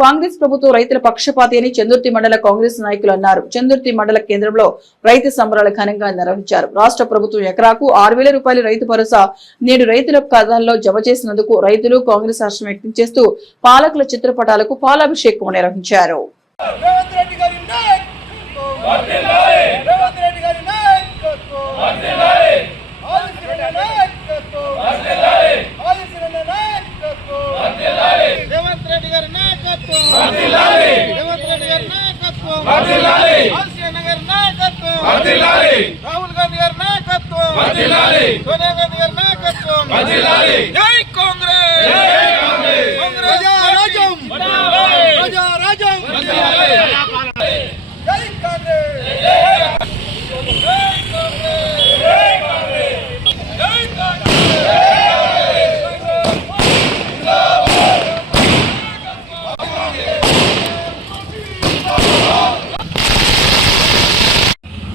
కాంగ్రెస్ ప్రభుత్వం రైతుల పక్షపాతి అని చందుర్తి మండల కాంగ్రెస్ నాయకులు అన్నారు. చందుర్తి మండల కేంద్రంలో రైతు సంబరాలు ఘనంగా నిర్వహించారు. రాష్ట్ర ప్రభుత్వం ఎకరాకు ఆరు వేల రూపాయల రైతు భరోసా. నేడు రైతుల ఖాతాల్లో జమ చేసినందుకు రైతులు కాంగ్రెస్ హర్షం వ్యక్తం చేస్తూ పాలకుల చిత్రపటాలకు పాలాభిషేకం నిర్వహించారు రేవంత్ రెడ్డి గారి నాయకత్వం రేవంత్ రెడ్డి గారి నాయకత్వం ఆదిత్యనారాయణ నాయకత్వం ఆదిత్యనారాయణ నాయకత్వం రేవంత్ రెడ్డి గారి నాయకత్వం రేవంత్ రెడ్డి గారి నాయకత్వం ఆదిత్యనారాయణ గారి నాయకత్వం రాహుల్ గాంధీ గారి నాయకత్వం. సోనియా గాంధీ గారి నాయకత్వం. జై కాంగ్రెస్ ప్రజారాజ్యం ప్రజారాజ్యం జై కాంగ్రెస్ జై కాంగ్రెస్ జై కాంగ్రెస్ జై కాంగ్రెస్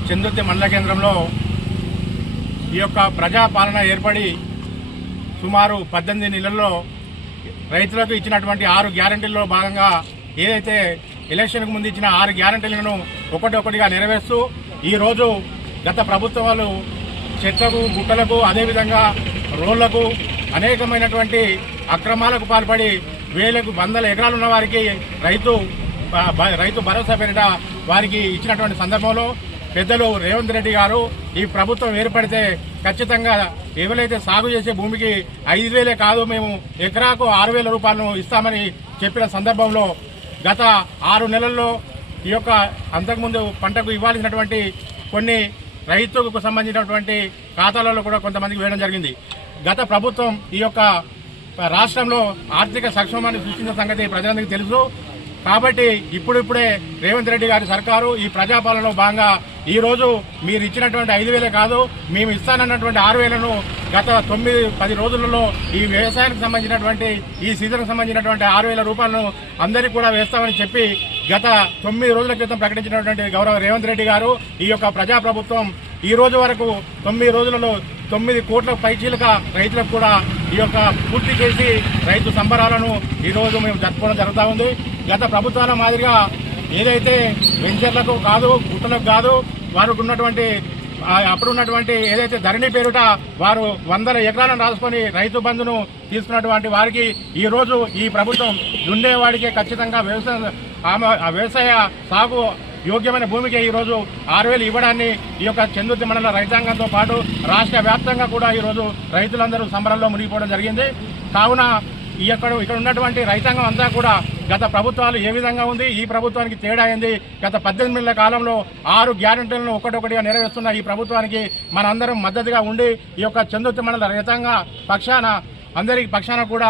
చందుర్తి మండల కేంద్రంలో ఈ యొక్క ప్రజాపాలన ఏర్పడి సుమారు పద్దెనిమిది నెలల్లో రైతులకు ఇచ్చినటువంటి ఆరు గ్యారంటీల్లో భాగంగా ఏదైతే ఎలక్షన్కు ముందు ఇచ్చిన ఆరు గ్యారంటీలను ఒకటొకటిగా నెరవేరుస్తూ ఈరోజు గత ప్రభుత్వాలు చెట్లకు గుట్టలకు అదేవిధంగా రోళ్ళకు అనేకమైనటువంటి అక్రమాలకు పాల్పడి వేలకు వందల ఎకరాలు ఉన్న వారికి రైతు రైతు భరోసా పేరిట వారికి ఇచ్చినటువంటి సందర్భంలో పెద్దలు రేవంత్ రెడ్డి గారు ఈ ప్రభుత్వం ఏర్పడితే ఖచ్చితంగా ఎవరైతే సాగు చేసే భూమికి ఐదు వేలే కాదు మేము ఎకరాకు ఆరు వేల రూపాయలను ఇస్తామని చెప్పిన సందర్భంలో గత ఆరు నెలల్లో ఈ యొక్క అంతకుముందు పంటకు ఇవ్వాల్సినటువంటి కొన్ని రైతుకు సంబంధించినటువంటి ఖాతాలలో కూడా కొంతమందికి వేయడం జరిగింది. గత ప్రభుత్వం ఈ యొక్క రాష్ట్రంలో ఆర్థిక సంక్షోభాన్ని సృష్టించిన సంగతి ప్రజలందరికీ తెలుసు. కాబట్టి ఇప్పుడిప్పుడే రేవంత్ రెడ్డి గారి సర్కారు ఈ ప్రజాపాలనలో భాగంగా ఈ రోజు మీరు ఇచ్చినటువంటి ఐదు వేలే కాదు మేము ఇస్తానన్నటువంటి ఆరు వేలను గత తొమ్మిది పది రోజులలో ఈ వ్యవసాయానికి సంబంధించినటువంటి ఈ సీజన్కి సంబంధించినటువంటి ఆరు వేల రూపాయలను అందరికీ కూడా వేస్తామని చెప్పి గత తొమ్మిది రోజుల క్రితం ప్రకటించినటువంటి గౌరవ రేవంత్ రెడ్డి గారు ఈ యొక్క ప్రజాప్రభుత్వం ఈ రోజు వరకు తొమ్మిది రోజులలో తొమ్మిది కోట్ల పైచీలుగా రైతులకు కూడా ఈ యొక్క పూర్తి చేసి రైతు సంబరాలను ఈ రోజు మేము జరుపుకోవడం జరుగుతూ ఉంది. గత ప్రభుత్వాల మాదిరిగా ఏదైతే వెంచర్లకు కాదు గుట్టలకు కాదు వారికి ఉన్నటువంటి అప్పుడు ఉన్నటువంటి ఏదైతే ధరణి పేరుట వారు వందల ఎకరాలను రాసుకొని రైతు బంధును తీసుకున్నటువంటి వారికి ఈ రోజు ఈ ప్రభుత్వం దున్నేవాడికే ఖచ్చితంగా వ్యవసాయ ఆ వ్యవసాయ సాగు యోగ్యమైన భూమికి ఈరోజు ఆరు వేలు ఇవ్వడాన్ని ఈ యొక్క చందుర్తి మండల రైతాంగంతో పాటు రాష్ట్ర వ్యాప్తంగా కూడా ఈ రోజు రైతులందరూ సంబరంలో మునిగిపోవడం జరిగింది. కావున ఈ ఇక్కడ ఉన్నటువంటి రైతాంగం అంతా కూడా గత ప్రభుత్వాలు ఏ విధంగా ఉంది? ఈ ప్రభుత్వానికి తేడా అయింది గత పద్దెనిమిది కాలంలో ఆరు గ్యారెంటీలను ఒకటొకటిగా నెరవేరుస్తున్న ఈ ప్రభుత్వానికి మనందరం మద్దతుగా ఉండి ఈ యొక్క చంద్రుతి మండల రైతాంగ పక్షాన అందరికి పక్షాన కూడా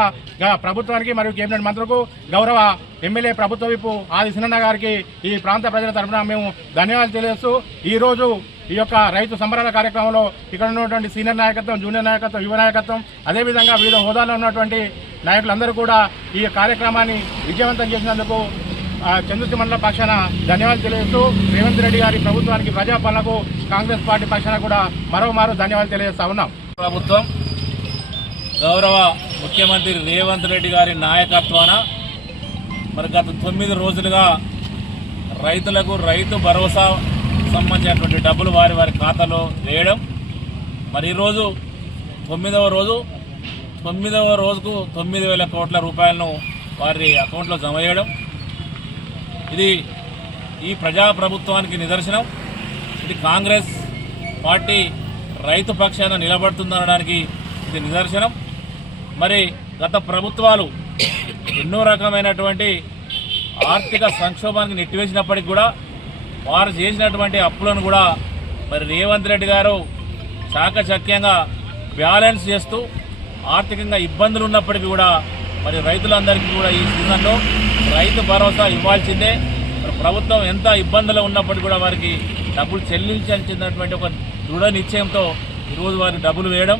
ప్రభుత్వానికి మరియు కేబినెట్ మంత్రులకు గౌరవ ఎమ్మెల్యే ప్రభుత్వ విపు ఆది సినన్న గారికి ఈ ప్రాంత ప్రజల తరఫున మేము ధన్యవాదాలు తెలియజేస్తూ ఈరోజు ఈ యొక్క రైతు సంబరాల కార్యక్రమంలో ఇక్కడ ఉన్నటువంటి సీనియర్ నాయకత్వం జూనియర్ నాయకత్వం యువ నాయకత్వం అదేవిధంగా వివిధ హోదాలో ఉన్నటువంటి నాయకులందరూ కూడా ఈ కార్యక్రమాన్ని విజయవంతం చేసినందుకు చంద్రుతి మండల పక్షాన ధన్యవాదాలు తెలియజేస్తూ రేవంత్ రెడ్డి గారి ప్రభుత్వానికి ప్రజాపాలనకు కాంగ్రెస్ పార్టీ పక్షాన కూడా మరోమారు ధన్యవాదాలు తెలియజేస్తా ఉన్నాం. ప్రభుత్వం గౌరవ ముఖ్యమంత్రి రేవంత్ రెడ్డి గారి నాయకత్వాన మరి గత తొమ్మిది రోజులుగా రైతులకు రైతు భరోసా సంబంధించినటువంటి డబ్బులు వారి వారి ఖాతాలో వేయడం. మరి ఈరోజు తొమ్మిదవ రోజు తొమ్మిదవ రోజుకు తొమ్మిది వేల కోట్ల రూపాయలను వారి అకౌంట్లో జమ చేయడం. ఇది ఈ ప్రజాప్రభుత్వానికి నిదర్శనం. ఇది కాంగ్రెస్ పార్టీ రైతు పక్షాన నిలబడుతుందనడానికి ఇది నిదర్శనం. మరి గత ప్రభుత్వాలు ఎన్నో రకమైనటువంటి ఆర్థిక సంక్షోభానికి నెట్టివేసినప్పటికి కూడా వారు చేసినటువంటి అప్పులను కూడా మరి రేవంత్ రెడ్డి గారు చాకచక్యంగా బ్యాలెన్స్ చేస్తూ ఆర్థికంగా ఇబ్బందులు ఉన్నప్పటికీ కూడా మరి రైతులందరికీ కూడా ఈ సీజన్లో రైతు భరోసా ఇవ్వాల్సిందే. ప్రభుత్వం ఎంత ఇబ్బందులు ఉన్నప్పటికీ కూడా వారికి డబ్బులు చెల్లించాల్సినటువంటి ఒక దృఢ నిశ్చయంతో ఈరోజు వారికి డబ్బులు వేయడం.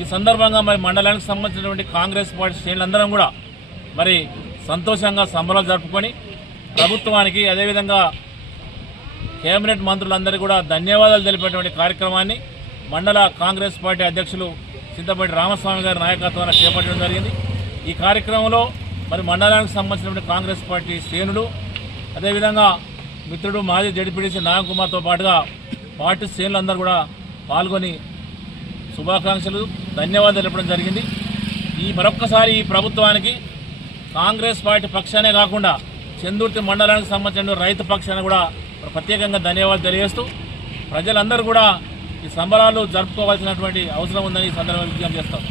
ఈ సందర్భంగా మరి మండలానికి సంబంధించినటువంటి కాంగ్రెస్ పార్టీ శ్రేణులందరం కూడా మరి సంతోషంగా సంబరాలు జరుపుకొని ప్రభుత్వానికి అదేవిధంగా కేబినెట్ మంత్రులందరికీ కూడా ధన్యవాదాలు తెలిపేటువంటి కార్యక్రమాన్ని మండల కాంగ్రెస్ పార్టీ అధ్యక్షులు చింతపల్లి రామస్వామి గారి నాయకత్వాన్ని చేపట్టడం జరిగింది. ఈ కార్యక్రమంలో మరి మండలానికి సంబంధించినటువంటి కాంగ్రెస్ పార్టీ శ్రేణులు అదేవిధంగా మిత్రుడు మాజీ జడిపిడిసి నాగం కుమార్తో పాటుగా పార్టీ శ్రేణులందరూ కూడా పాల్గొని శుభాకాంక్షలు ధన్యవాదాలు తెలపడం జరిగింది. ఈ మరొక్కసారి ఈ ప్రభుత్వానికి కాంగ్రెస్ పార్టీ పక్షానే కాకుండా చందుర్తి మండలానికి సంబంధించిన రైతు పక్షాన్ని కూడా ప్రత్యేకంగా ధన్యవాదాలు తెలియజేస్తూ ప్రజలందరూ కూడా ఈ సంబరాలు జరుపుకోవాల్సినటువంటి అవసరం ఉందని ఈ సందర్భంగా విజ్ఞప్తి చేస్తాం.